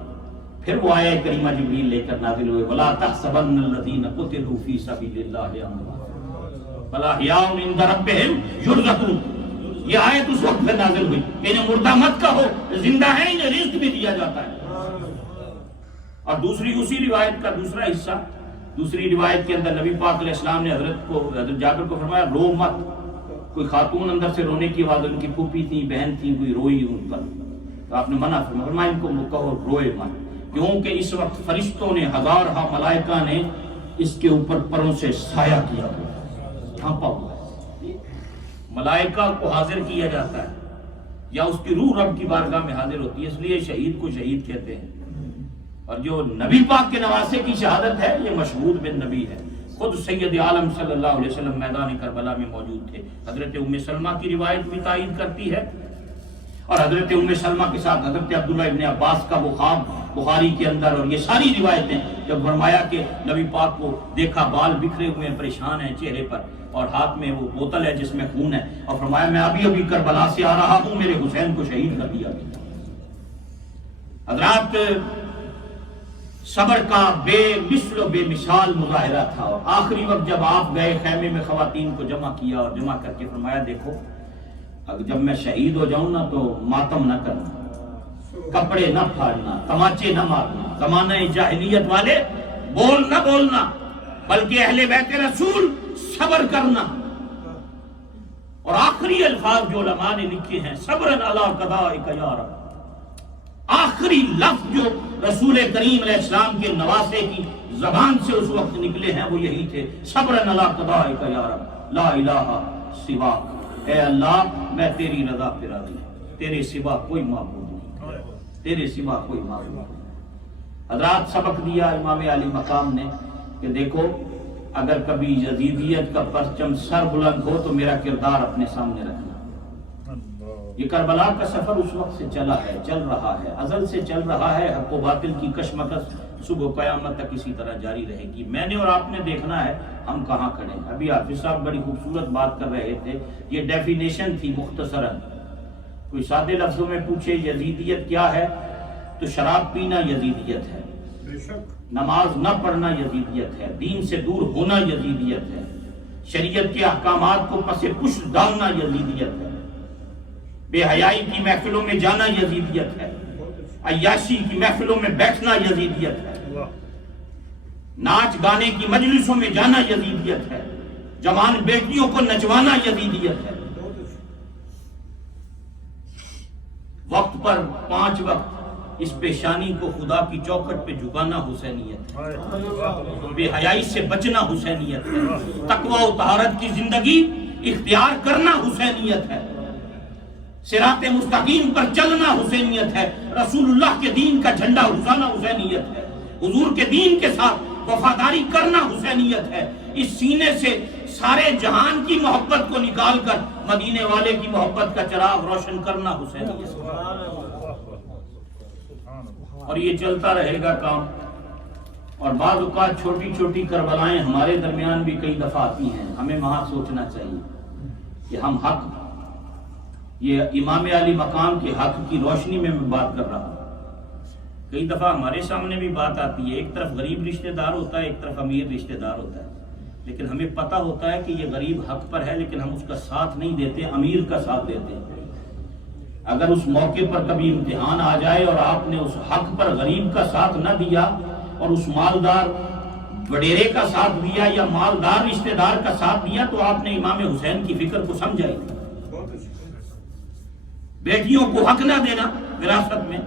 پھر وہ آیا کریمہ جبریل لے کر نازل ہوئے، وَلَا تَحْسَبَنَّ الَّذِينَ قُتِلُوا فِي سَبِيلِ اللَّهِ أَمْوَاتٌ بَلْ أَحْيَاءٌ عِندَ رَبِّهِمْ يُرْزَقُونَ۔ یہ آیت اس وقت پہ نازل ہوئی کہ انہیں مردہ مت کہو، زندہ ہے، انہیں رزق بھی دیا جاتا ہے۔ اور دوسری اسی روایت کا دوسرا حصہ، دوسری روایت کے اندر نبی پاک علیہ السلام نے حضرت جابر کو فرمایا رو مت۔ کوئی خاتون اندر سے رونے کی آواز، ان کی پھوپھی تھی، بہن تھی، کوئی روئی ان پر، تو آپ نے منع فرمایا ان کو کہو روئے مت، کیونکہ اس وقت فرشتوں نے ہزارہا ملائکہ نے اس کے اوپر پروں سے سایہ کیا، ڈھانپا ہوا ہے۔ ملائکہ کو حاضر کیا جاتا ہے یا اس کی روح رب کی بارگاہ میں حاضر ہوتی ہے، اس لیے شہید کو شہید کہتے ہیں۔ اور جو نبی پاک کے نواسے کی شہادت ہے یہ مشہود بن نبی ہے۔ خود سید عالم صلی اللہ علیہ وسلم میدان کربلا میں موجود تھے۔ حضرت ام سلمہ کی روایت بھی تائید کرتی ہے، اور حضرت ام سلمہ کے ساتھ حضرت عبداللہ ابن عباس کا وہ خواب بخاری کے اندر، اور یہ ساری روایتیں جب فرمایا کہ نبی پاک کو دیکھا بال بکھرے ہوئے ہیں، پریشان ہیں چہرے پر، اور ہاتھ میں وہ بوتل ہے جس میں خون ہے، اور فرمایا میں ابھی ابھی کربلا سے آ رہا ہوں، میرے حسین کو شہید کر دیا گیا۔ حضرات صبر کا بے مثل و بے مثال مظاہرہ تھا، اور آخری وقت جب آپ گئے خیمے میں خواتین کو جمع کیا اور جمع کر کے فرمایا دیکھو اگر جب میں شہید ہو جاؤں نا تو ماتم نہ کرنا، کپڑے نہ پھاڑنا، تماچے نہ مارنا، زمانہ جاہلیت والے بول نہ بولنا، بلکہ اہل بیت رسول صبر کرنا۔ اور آخری الفاظ جو علماء نے لکھے ہیں صبرن علی قضائک یا رب، آخری لفظ جو رسول کریم علیہ السلام کے نواسے کی زبان سے اس وقت نکلے ہیں وہ یہی تھے، صبرن علی قضائک یا رب لا الہ سواک، اے اللہ میں تیری رضا پہ راضی ہوں، تیرے سوا کوئی معبود نہیں، تیرے سوا کوئی معبود نہیں۔ حضرات سبق دیا امام علی مقام نے کہ دیکھو اگر کبھی یزیدیت کا پرچم سر بلند ہو تو میرا کردار اپنے سامنے رکھنا۔ یہ کربلا کا سفر اس وقت سے چلا ہے، چل رہا ہے، ازل سے چل رہا ہے، حق و باطل کی کشمکش صبح قیامت تک اسی طرح جاری رہے گی۔ میں نے اور آپ نے دیکھنا ہے ہم کہاں کھڑے ہیں۔ ابھی حافظ صاحب بڑی خوبصورت بات کر رہے تھے، یہ ڈیفینیشن تھی مختصراً، کوئی سادے لفظوں میں پوچھے یزیدیت کیا ہے تو شراب پینا یزیدیت ہے، نماز نہ پڑھنا یزیدیت ہے، دین سے دور ہونا یزیدیت ہے، شریعت کے احکامات کو پس پشت ڈالنا یزیدیت ہے، بے حیائی کی محفلوں میں جانا یزیدیت ہے، عیاشی کی محفلوں میں بیٹھنا یزیدیت ہے، ناچ گانے کی مجلسوں میں جانا یزیدیت ہے، جوان بیٹیوں کو نچوانا یزیدیت ہے، وقت پر 5 وقت اس پیشانی کو خدا کی چوکھٹ پہ جھکانا حسینیت ہے، بے حیائی سے بچنا حسینیت ہے، تقوی و طہارت کی زندگی اختیار کرنا حسینیت ہے، صراط مستقیم پر چلنا حسینیت ہے، رسول اللہ کے دین کا جھنڈا اٹھانا حسینیت ہے، حضور کے دین کے ساتھ وفاداری کرنا حسینیت ہے۔ اس سینے سے سارے جہان کی محبت کو نکال کر مدینے والے کی محبت کا چراغ روشن کرنا حسینیت ہے، اور یہ چلتا رہے گا کام۔ اور بعض اوقات چھوٹی چھوٹی کربلائیں ہمارے درمیان بھی کئی دفعہ آتی ہیں، ہمیں وہاں سوچنا چاہیے کہ ہم حق، یہ امام علی مقام کے حق کی روشنی میں بات کر رہا ہوں، کئی دفعہ ہمارے سامنے بھی بات آتی ہے، ایک طرف غریب رشتہ دار ہوتا ہے، ایک طرف امیر رشتہ دار ہوتا ہے، لیکن ہمیں پتہ ہوتا ہے کہ یہ غریب حق پر ہے لیکن ہم اس کا ساتھ نہیں دیتے، امیر کا ساتھ دیتے ہیں۔ اگر اس موقع پر کبھی امتحان آ جائے اور آپ نے اس حق پر غریب کا ساتھ نہ دیا اور اس مالدار وڈیرے کا ساتھ دیا یا مالدار رشتہ دار کا ساتھ دیا تو آپ نے امام حسین کی فکر کو سمجھا ہی نہیں۔ بیٹیوں کو حق نہ دینا وراثت میں،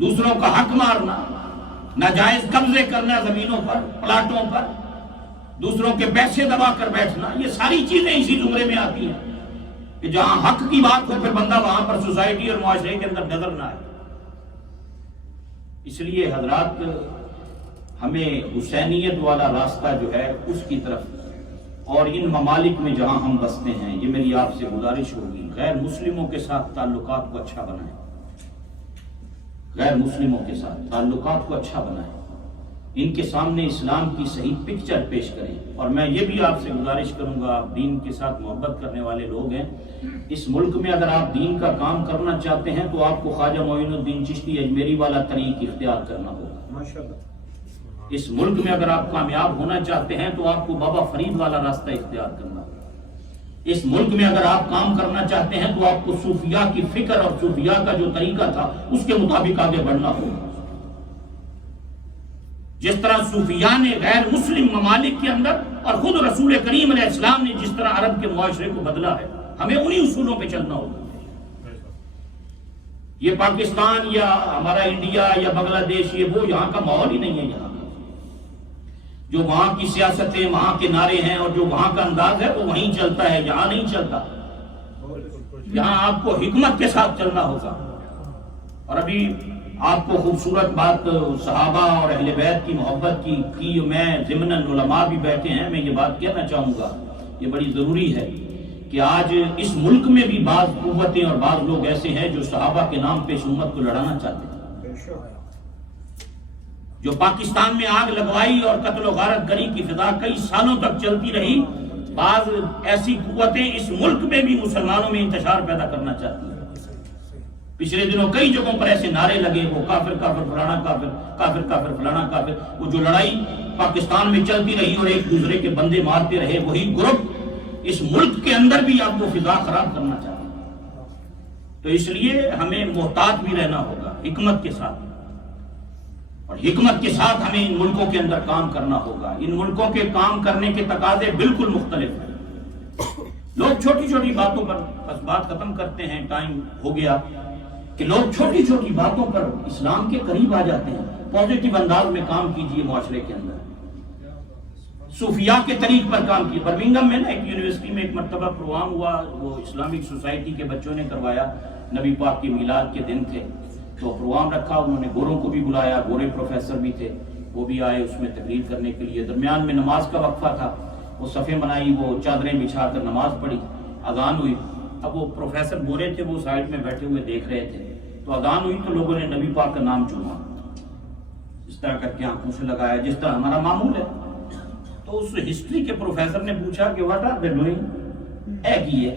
دوسروں کا حق مارنا، ناجائز قبضے کرنا زمینوں پر، پلاٹوں پر، دوسروں کے پیسے دبا کر بیٹھنا، یہ ساری چیزیں اسی زمرے میں آتی ہیں کہ جہاں حق کی بات ہو پھر بندہ وہاں پر سوسائٹی اور معاشرے کے اندر نظر نہ آئے۔ اس لیے حضرات ہمیں حسینیت والا راستہ جو ہے اس کی طرف، اور ان ممالک میں جہاں ہم بستے ہیں، یہ میری آپ سے گزارش ہوگی غیر مسلموں کے ساتھ تعلقات کو اچھا بنائیں، غیر مسلموں کے ساتھ تعلقات کو اچھا بنائیں، ان کے سامنے اسلام کی صحیح پکچر پیش کریں۔ اور میں یہ بھی آپ سے گزارش کروں گا، آپ دین کے ساتھ محبت کرنے والے لوگ ہیں، اس ملک میں اگر آپ دین کا کام کرنا چاہتے ہیں تو آپ کو خواجہ معین الدین چشتی اجمیری والا طریق اختیار کرنا ہوگا۔ اس ملک میں اگر آپ کامیاب ہونا چاہتے ہیں تو آپ کو بابا فرید والا راستہ اختیار کرنا ہوگا۔ اس ملک میں اگر آپ کام کرنا چاہتے ہیں تو آپ کو صوفیاء کی فکر اور صوفیاء کا جو طریقہ تھا اس کے مطابق آگے بڑھنا ہوگا۔ جس طرح صوفیاء نے غیر مسلم ممالک کے اندر اور خود رسول کریم علیہ السلام نے جس طرح عرب کے معاشرے کو بدلا ہے، ہمیں انہی اصولوں پہ چلنا ہوگا۔ یہ پاکستان یا ہمارا انڈیا یا بنگلہ دیش یہ وہ یہاں کا ماحول ہی نہیں ہے۔ یہاں جو وہاں کی سیاستیں، وہاں کے نعرے ہیں اور جو وہاں کا انداز ہے وہ وہیں چلتا ہے، یہاں نہیں چلتا. یہاں آپ کو حکمت کے ساتھ چلنا ہوگا. اور ابھی آپ کو خوبصورت بات صحابہ اور اہل بیت کی محبت کی میں ضمن علماء بھی بیٹھے ہیں، میں یہ بات کہنا چاہوں گا، یہ بڑی ضروری ہے کہ آج اس ملک میں بھی بعض قوتیں اور بعض لوگ ایسے ہیں جو صحابہ کے نام پہ اس امت کو لڑانا چاہتے ہیں. جو پاکستان میں آگ لگوائی اور قتل و غارت گری کی فضا کئی سالوں تک چلتی رہی، بعض ایسی قوتیں اس ملک میں بھی مسلمانوں میں انتشار پیدا کرنا چاہتی ہیں. پچھلے دنوں کئی جگہوں پر ایسے نعرے لگے، وہ کافر کافر فلانا کافر، کافر کافر فلانا کافر. وہ جو لڑائی پاکستان میں چلتی رہی اور ایک دوسرے کے بندے مارتے رہے، وہی گروپ اس ملک کے اندر بھی آپ کو فضا خراب کرنا چاہتے ہیں. تو اس لیے ہمیں محتاط بھی رہنا ہوگا حکمت کے ساتھ، اور حکمت کے ساتھ ہمیں ان ملکوں کے اندر کام کرنا ہوگا. ان ملکوں کے کام کرنے کے تقاضے بالکل مختلف ہیں. لوگ چھوٹی چھوٹی باتوں پر، بس بات ختم کرتے ہیں، ٹائم ہو گیا، کہ لوگ چھوٹی چھوٹی باتوں پر اسلام کے قریب آ جاتے ہیں. پازیٹیو انداز میں کام کیجئے معاشرے کے اندر، صوفیاء کے طریق پر کام کیے. برمنگھم میں نا ایک یونیورسٹی میں ایک مرتبہ پروگرام ہوا، وہ اسلامک سوسائٹی کے بچوں نے کروایا، نبی پاک کے میلاد کے دن تھے، تو پروگرام رکھا. انہوں نے گوروں کو بھی بلایا، گورے پروفیسر بھی تھے، وہ بھی آئے اس میں تقریر کرنے کے لیے. درمیان میں نماز کا وقفہ تھا، وہ صفیں بنائی، وہ چادریں بچھا کر نماز پڑھی، اذان ہوئی. اب وہ پروفیسر گورے تھے، وہ سائڈ میں بیٹھے ہوئے دیکھ رہے تھے. تو اذان ہوئی تو لوگوں نے نبی پاک کا نام چنا، اس طرح کر کے آنکھوں سے لگایا جس طرح ہمارا معمول ہے. تو اس ہسٹری کے پروفیسر نے پوچھا کہ واٹ آر دے ڈوئنگ، اے کیے.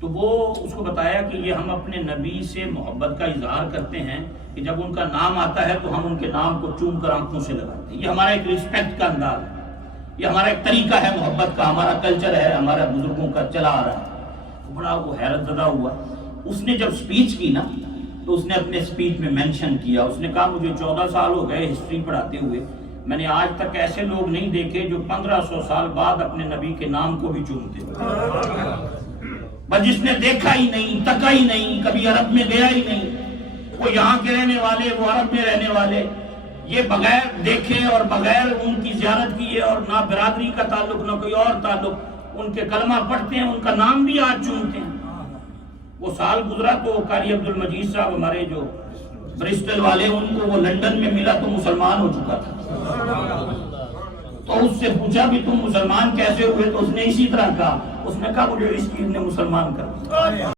تو وہ اس کو بتایا کہ یہ ہم اپنے نبی سے محبت کا اظہار کرتے ہیں کہ جب ان کا نام آتا ہے تو ہم ان کے نام کو چوم کر آنکھوں سے لگاتے ہیں. یہ ہمارا ایک رسپیکٹ کا انداز ہے، یہ ہمارا ایک طریقہ ہے محبت کا، ہمارا کلچر ہے، ہمارا بزرگوں کا چلا آ رہا ہے. بڑا وہ حیرت زدہ ہوا. اس نے جب سپیچ کی نا تو اس نے اپنے سپیچ میں مینشن کیا، اس نے کہا مجھے 14 سال ہو گئے ہسٹری پڑھاتے ہوئے، میں نے آج تک ایسے لوگ نہیں دیکھے جو 1500 سال بعد اپنے نبی کے نام کو بھی چومتے. بس جس نے دیکھا ہی نہیں، تکا ہی نہیں، کبھی عرب میں گیا ہی نہیں، وہ یہاں کے رہنے والے، وہ عرب میں رہنے والے، یہ بغیر دیکھے اور بغیر ان کی زیارت کیے اور نہ برادری کا تعلق نہ کوئی اور تعلق، ان کے کلمہ پڑھتے ہیں، ان کا نام بھی آج چومتے ہیں. وہ سال گزرا تو قاری عبد المجید صاحب ہمارے جو برسٹل والے، ان کو وہ لندن میں ملا تو مسلمان ہو چکا تھا. تو اس سے پوچھا بھی تم مسلمان کیسے ہوئے؟ تو اس نے اسی طرح کہا، اس نے کہا مجھے اس چیز نے مسلمان کر دیا.